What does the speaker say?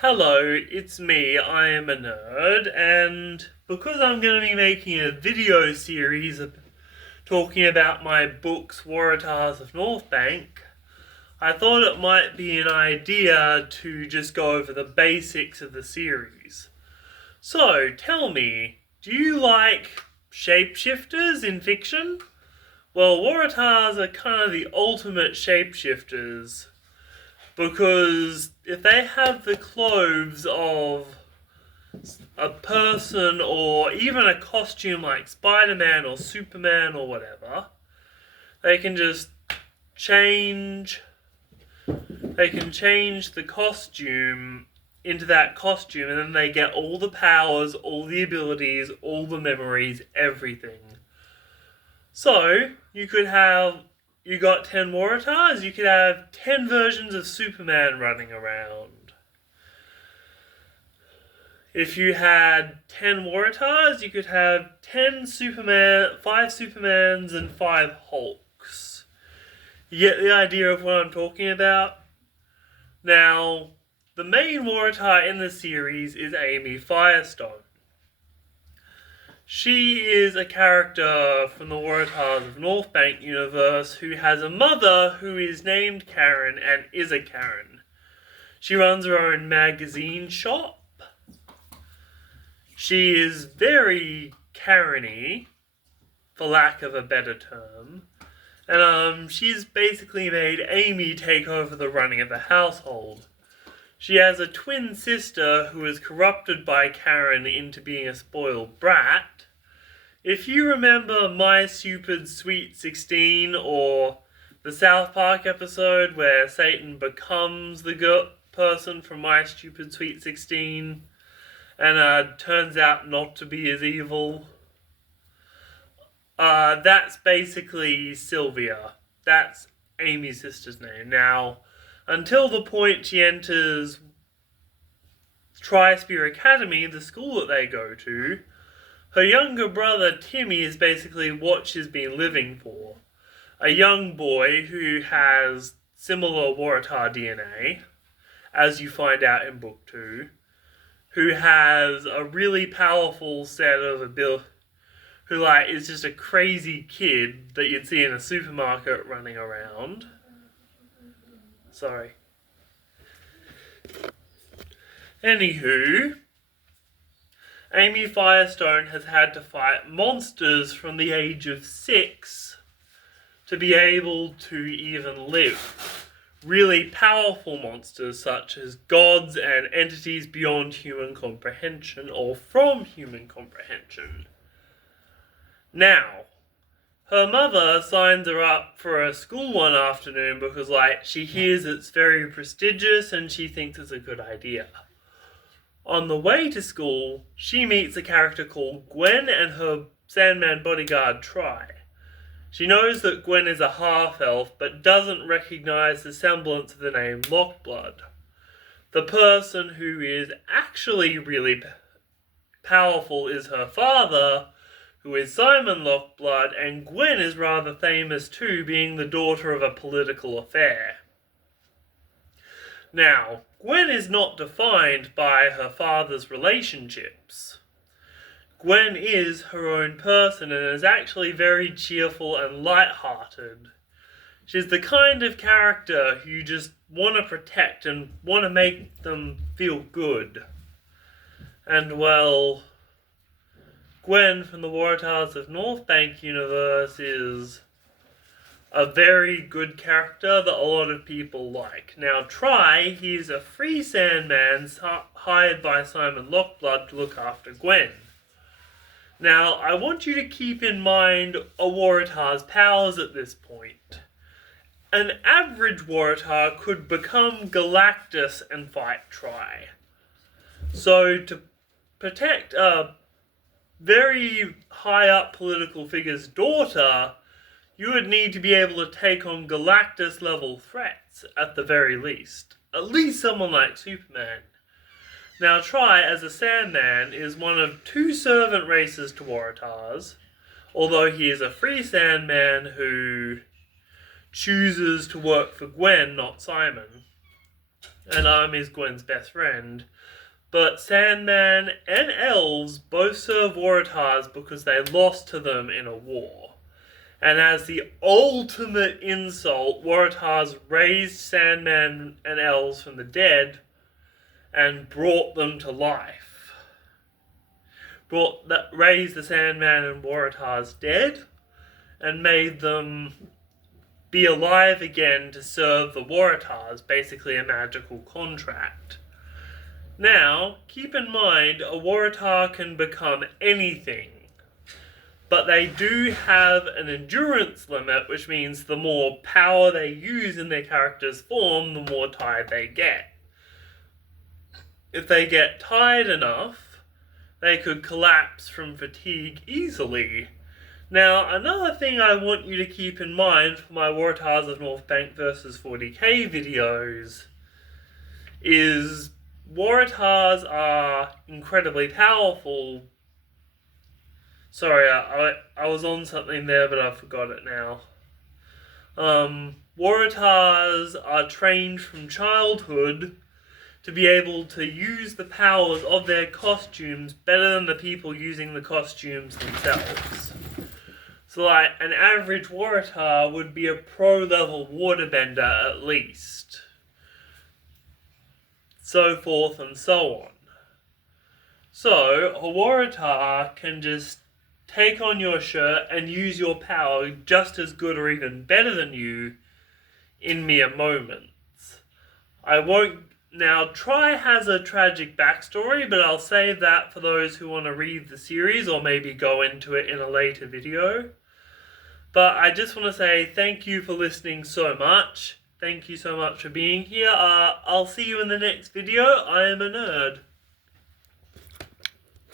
Hello, it's me, I am a nerd, and because I'm going to be making a video series talking about my books Waratahs of North Bank, I thought it might be an idea to just go over the basics of the series. So, tell me, do you like shapeshifters in fiction? Well, Waratahs are kind of the ultimate shapeshifters because if they have the clothes of a person or even a costume like Spider-Man or Superman or whatever, they can just change they can change the costume into that costume, and then they get all the powers, all the abilities, all the memories, everything. So, you got 10 Waratahs, you could have 10 versions of Superman running around. If you had 10 Waratahs, you could have 5 Supermans and 5 Hulks. You get the idea of what I'm talking about? Now, the main Waratah in the series is Amy Firestone. She is a character from the Waratahs of North Bank universe who has a mother who is named Karen and is a Karen. She runs her own magazine shop. She is very Karen-y, for lack of a better term. And she's basically made Amy take over the running of the household. She has a twin sister who is corrupted by Karen into being a spoiled brat. If you remember My Stupid Sweet 16 or the South Park episode where Satan becomes the person from My Stupid Sweet 16 and turns out not to be as evil, that's basically Sylvia. That's Amy's sister's name. Now, until the point she enters Tri-Spear Academy, the school that they go to, her younger brother Timmy is basically what she's been living for. A young boy who has similar Waratah DNA, as you find out in book 2, who has a really powerful set of abilities, who is just a crazy kid that you'd see in a supermarket running around. Sorry. Anywho, Amy Firestone has had to fight monsters from the age of 6 to be able to even live. Really powerful monsters such as gods and entities beyond human comprehension or from human comprehension. Now, her mother signs her up for a school one afternoon because, she hears it's very prestigious and she thinks it's a good idea. On the way to school, she meets a character called Gwen and her Sandman bodyguard, Try. She knows that Gwen is a half-elf, but doesn't recognize the semblance of the name Lockblood. The person who is actually really powerful is her father, who is Simon Lockblood, and Gwen is rather famous too, being the daughter of a political affair. Now, Gwen is not defined by her father's relationships. Gwen is her own person and is actually very cheerful and light-hearted. She's the kind of character who you just want to protect and want to make them feel good. And well, Gwen from the Waratahs of North Bank universe is a very good character that a lot of people like. Now, Try, he's a free Sandman hired by Simon Lockblood to look after Gwen. Now, I want you to keep in mind a Waratah's powers at this point. An average Waratah could become Galactus and fight Try. So, to protect a very high-up political figure's daughter, you would need to be able to take on Galactus-level threats, at the very least. At least someone like Superman. Now, Try, as a Sandman, is one of 2 servant races to Waratahs, although he is a free Sandman who chooses to work for Gwen, not Simon. and I'm Gwen's best friend. But Sandman and elves both serve Waratahs because they lost to them in a war. And as the ultimate insult, Waratahs raised Sandman and elves from the dead and brought them to life. Raised the Sandman and Waratahs dead and made them be alive again to serve the Waratahs, basically a magical contract. Now, keep in mind, a Waratah can become anything, but they do have an endurance limit, which means the more power they use in their character's form, the more tired they get. If they get tired enough, they could collapse from fatigue easily. Now, another thing I want you to keep in mind for my Waratahs of North Bank vs 40k videos is Waratahs are incredibly powerful. Sorry, I was on something there, but I forgot it now. Waratahs are trained from childhood to be able to use the powers of their costumes better than the people using the costumes themselves. So, like, an average Waratah would be a pro-level waterbender at least. So forth and so on. So, a Waratah can just take on your shirt and use your power just as good or even better than you in mere moments. I won't now try has a tragic backstory, but I'll save that for those who want to read the series or maybe go into it in a later video. But I just want to say thank you for listening so much. Thank you so much for being here. I'll see you in the next video. I am a nerd.